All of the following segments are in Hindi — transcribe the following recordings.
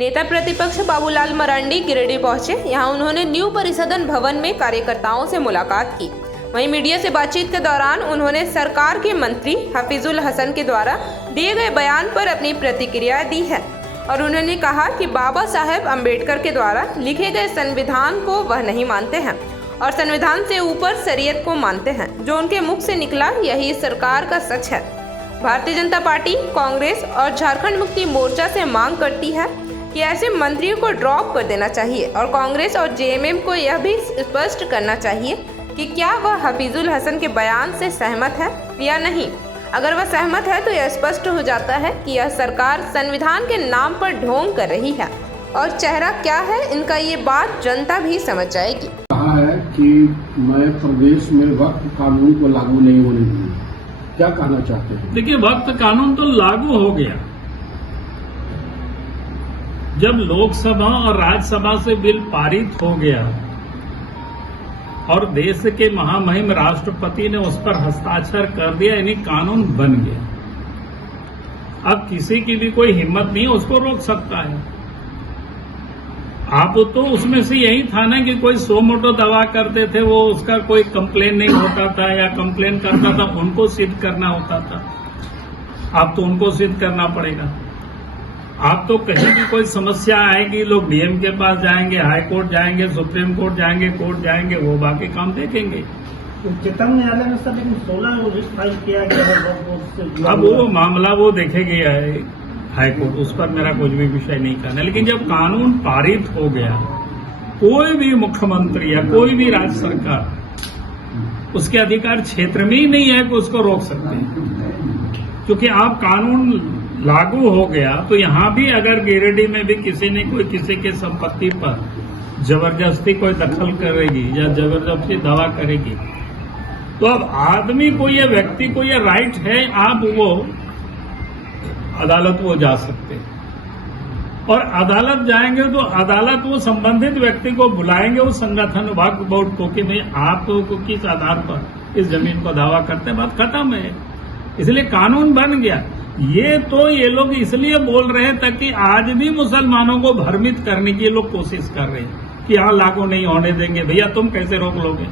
नेता प्रतिपक्ष बाबूलाल मरांडी गिरिडीह पहुंचे। यहां उन्होंने न्यू परिसदन भवन में कार्यकर्ताओं से मुलाकात की। वहीं मीडिया से बातचीत के दौरान उन्होंने सरकार के मंत्री हफीजुल हसन के द्वारा दिए गए बयान पर अपनी प्रतिक्रिया दी है और उन्होंने कहा कि बाबा साहेब अम्बेडकर के द्वारा लिखे गए संविधान को वह नहीं मानते हैं और संविधान से ऊपर शरीयत को मानते हैं। जो उनके मुख से निकला यही सरकार का सच है। भारतीय जनता पार्टी, कांग्रेस और झारखंड मुक्ति मोर्चा से मांग करती है कि ऐसे मंत्रियों को ड्रॉप कर देना चाहिए और कांग्रेस और जेएमएम को यह भी स्पष्ट करना चाहिए कि क्या वह हफीजुल हसन के बयान से सहमत है या नहीं। अगर वह सहमत है तो यह स्पष्ट हो जाता है कि यह सरकार संविधान के नाम पर ढोंग कर रही है और चेहरा क्या है इनका, ये बात जनता भी समझ जाएगी। कहा है कि मैं प्रदेश में वक्त कानून को लागू नहीं होने दूंगा, क्या कहना चाहते हैं? देखिए, वक्त कानून तो लागू हो गया जब लोकसभा और राज्यसभा से बिल पारित हो गया और देश के महामहिम राष्ट्रपति ने उस पर हस्ताक्षर कर दिया, यानी कानून बन गया। अब किसी की भी कोई हिम्मत नहीं उसको रोक सकता है। आप तो उसमें से यही था ना कि कोई सो मोटो दवा करते थे, वो उसका कोई कंप्लेन नहीं होता था या कंप्लेन करता था उनको सिद्ध करना होता था। अब तो उनको सिद्ध करना पड़ेगा। आप तो कहीं भी कोई समस्या आएगी, लोग डीएम के पास जाएंगे, हाई कोर्ट जाएंगे, सुप्रीम कोर्ट जाएंगे, कोर्ट जाएंगे, वो बाकी काम देखेंगे। उच्चतम न्यायालय में सर लेकिन 16 रिट फाइल किया गया है। अब वो मामला वो देखेगी हाई कोर्ट, उस पर मेरा कुछ भी विषय नहीं करना। लेकिन जब कानून पारित हो गया, कोई भी मुख्यमंत्री या कोई भी राज्य सरकार उसके अधिकार क्षेत्र में ही नहीं है कि उसको रोक सकते हैं, क्योंकि आप कानून लागू हो गया। तो यहां भी अगर गिरिडीह में भी किसी ने कोई किसी के संपत्ति पर जबरदस्ती कोई दखल करेगी या जबरदस्ती दावा करेगी, तो अब आदमी को या व्यक्ति को यह राइट है, आप वो अदालत वो जा सकते हैं और अदालत जाएंगे तो अदालत वो संबंधित व्यक्ति को बुलाएंगे, वो संगठन वक्फ बोर्ड को, कि भाई आप को किस आधार पर इस जमीन को दावा करते हैं, बात खत्म है। इसलिए कानून बन गया। ये लोग इसलिए बोल रहे हैं ताकि आज भी मुसलमानों को भ्रमित करने की लोग कोशिश कर रहे हैं कि यहाँ लागू नहीं होने देंगे। भैया तुम कैसे रोक लोगे?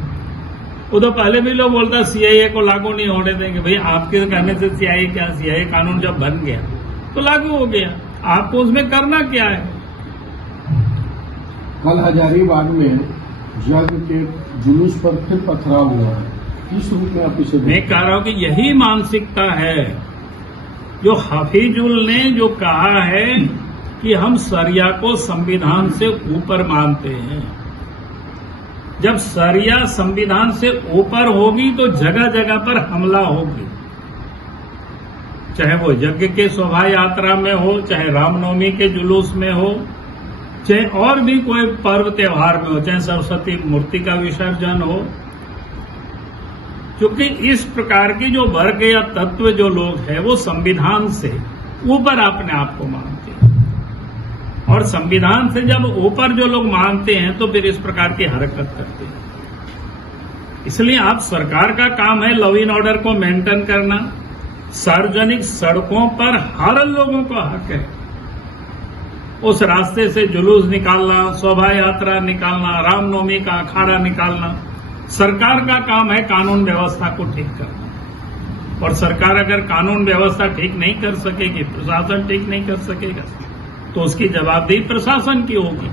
वो तो पहले भी लोग बोलता सीएए को लागू नहीं होने देंगे। भैया आपके कहने से सीएए क्या, सीएए कानून जब बन गया तो लागू हो गया, आपको उसमें करना क्या है? कल हजारीबाग में जग के जुलूस पर फिर पथराव हुआ है, किस रूप में आप इसे? मैं कह रहा हूं कि यही मानसिकता है जो हफीजुल ने जो कहा है कि हम शरिया को संविधान से ऊपर मानते हैं। जब शरिया संविधान से ऊपर होगी तो जगह जगह पर हमला होगी, चाहे वो यज्ञ के शोभा यात्रा में हो, चाहे रामनवमी के जुलूस में हो, चाहे और भी कोई पर्व त्योहार में हो, चाहे सरस्वती मूर्ति का विसर्जन हो। क्योंकि इस प्रकार की जो वर्ग या तत्व जो लोग हैं वो संविधान से ऊपर अपने आप को मानते हैं और संविधान से जब ऊपर जो लोग मानते हैं तो फिर इस प्रकार की हरकत करते हैं। इसलिए आप सरकार का काम है लॉ एंड ऑर्डर को मेंटेन करना। सार्वजनिक सड़कों पर हर लोगों का हक है उस रास्ते से जुलूस निकालना, शोभा यात्रा निकालना, रामनवमी का अखाड़ा निकालना। सरकार का काम है कानून व्यवस्था को ठीक करना और सरकार अगर कानून व्यवस्था ठीक नहीं कर सकेगी, प्रशासन ठीक नहीं कर सकेगा, तो उसकी जवाबदेही प्रशासन की होगी,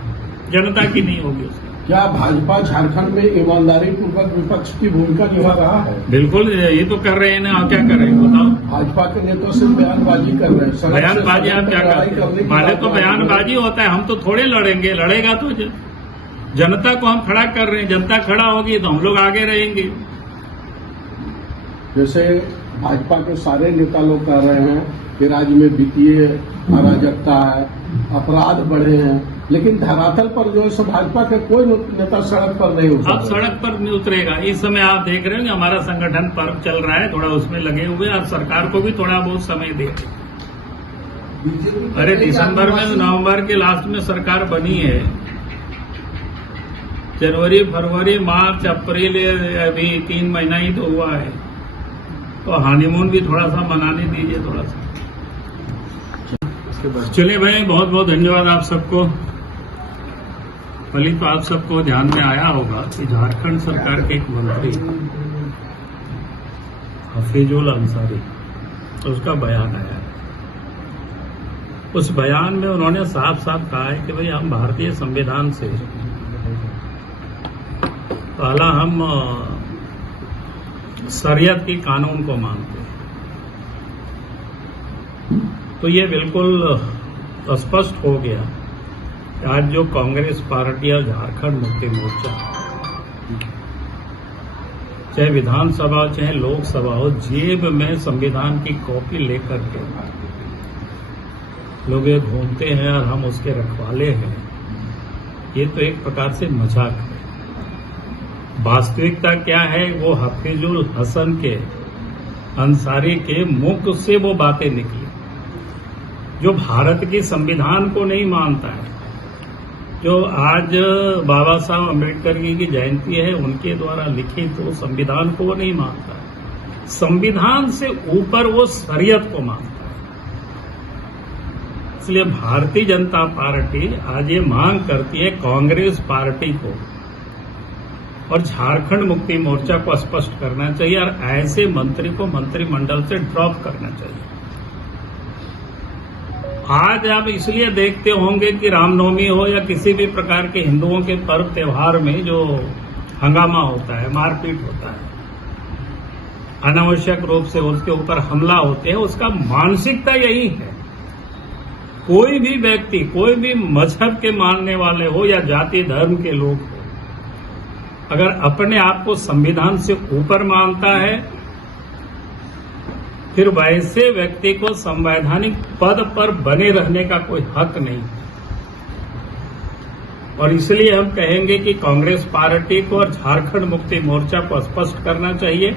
जनता की नहीं होगी। उसका क्या भाजपा झारखंड में ईमानदारी पूर्वक विपक्ष की भूमिका निभा रहा है? बिल्कुल, ये तो कर रहे हैं ना, क्या कर रहे हैं बताओ? भाजपा के नेता सिर्फ बयानबाजी कर रहे हैं। बयानबाजी आप क्या करते हैं? पहले तो बयानबाजी होता है, हम तो थोड़े लड़ेंगे, लड़ेगा तो जनता को हम खड़ा कर रहे हैं। जनता खड़ा होगी तो हम लोग आगे रहेंगे। जैसे भाजपा के सारे नेता लोग कह रहे हैं कि राज्य में वित्तीय अराजकता है, अपराध बढ़े हैं, लेकिन धरातल पर जो है भाजपा के कोई नेता सड़क पर नहीं उतरा। अब सड़क पर नहीं उतरेगा। इस समय आप देख रहे हो कि हमारा संगठन पर्व चल रहा है, थोड़ा उसमें लगे हुए, और सरकार को भी थोड़ा बहुत समय दे। अरे दिसंबर में, नवंबर के लास्ट में सरकार बनी है। जनवरी, फरवरी, मार्च, अप्रैल, अभी 3 महीना ही तो हुआ है, तो हनीमून भी थोड़ा सा मनाने दीजिए थोड़ा सा। के बाद। चलिए भाई, बहुत बहुत धन्यवाद आप सबको। पहले तो आप सबको ध्यान में आया होगा कि झारखंड सरकार के एक मंत्री हफीजुल अंसारी, उसका बयान आया है। उस बयान में उन्होंने साफ साफ कहा है कि भाई हम भारतीय संविधान से पहला हम शरीयत की कानून को मानते हैं। तो ये बिल्कुल स्पष्ट हो गया कि आज जो कांग्रेस पार्टी और झारखंड मुक्ति मोर्चा, चाहे विधानसभा चाहे लोकसभा हो, जेब में संविधान की कॉपी लेकर के लोग ये घूमते हैं और हम उसके रखवाले हैं, ये तो एक प्रकार से मजाक है। वास्तविकता क्या है, वो हफीजुल हसन के अंसारी के मुख से वो बातें निकली जो भारत की संविधान को नहीं मानता है। जो आज बाबा साहब अम्बेडकर की जयंती है, उनके द्वारा लिखित वो संविधान को वो नहीं मानता है। संविधान से ऊपर वो शरीयत को मानता है। इसलिए भारतीय जनता पार्टी आज ये मांग करती है कांग्रेस पार्टी को और झारखंड मुक्ति मोर्चा को स्पष्ट करना चाहिए और ऐसे मंत्री को मंत्रिमंडल से ड्रॉप करना चाहिए। आज आप इसलिए देखते होंगे कि रामनवमी हो या किसी भी प्रकार के हिंदुओं के पर्व त्योहार में जो हंगामा होता है, मारपीट होता है, अनावश्यक रूप से उसके ऊपर हमला होते हैं, उसका मानसिकता यही है। कोई भी व्यक्ति, कोई भी मजहब के मानने वाले हो या जाति धर्म के लोग हो, अगर अपने आप को संविधान से ऊपर मानता है, फिर वैसे व्यक्ति को संवैधानिक पद पर बने रहने का कोई हक नहीं। और इसलिए हम कहेंगे कि कांग्रेस पार्टी को और झारखंड मुक्ति मोर्चा को स्पष्ट करना चाहिए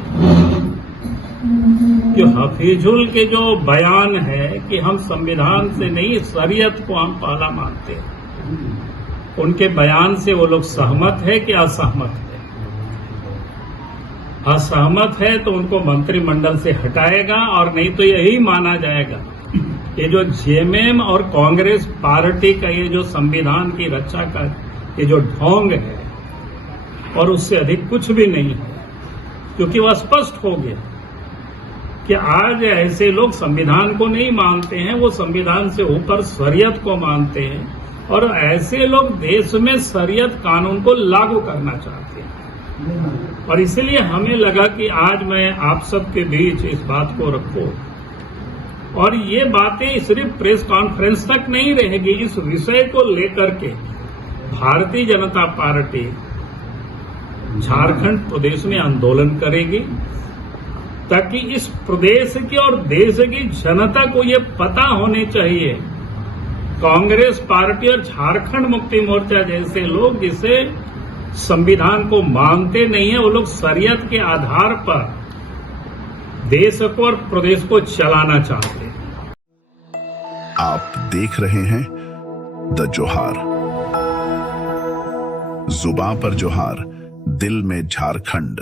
कि हफीजुल के जो बयान है कि हम संविधान से नहीं शरीयत को हम पहला मानते हैं, उनके बयान से वो लोग सहमत है कि असहमत है। असहमत है तो उनको मंत्रिमंडल से हटाएगा और नहीं तो यही माना जाएगा ये जो जेएमएम और कांग्रेस पार्टी का ये जो संविधान की रक्षा का ये जो ढोंग है और उससे अधिक कुछ भी नहीं है, क्योंकि वह स्पष्ट हो गया कि आज ऐसे लोग संविधान को नहीं मानते हैं, वो संविधान से ऊपर शरीयत को मानते हैं और ऐसे लोग देश में शरीयत कानून को लागू करना चाहते हैं। और इसलिए हमें लगा कि आज मैं आप सबके बीच इस बात को रखूं और ये बातें सिर्फ प्रेस कॉन्फ्रेंस तक नहीं रहेगी। इस विषय को लेकर के भारतीय जनता पार्टी झारखंड प्रदेश में आंदोलन करेगी ताकि इस प्रदेश की और देश की जनता को ये पता होने चाहिए, कांग्रेस पार्टी और झारखंड मुक्ति मोर्चा जैसे लोग जिसे संविधान को मानते नहीं है, वो लोग शरीयत के आधार पर देश को और प्रदेश को चलाना चाहते हैं। आप देख रहे हैं द जोहार। जुबां पर जोहार, दिल में झारखंड।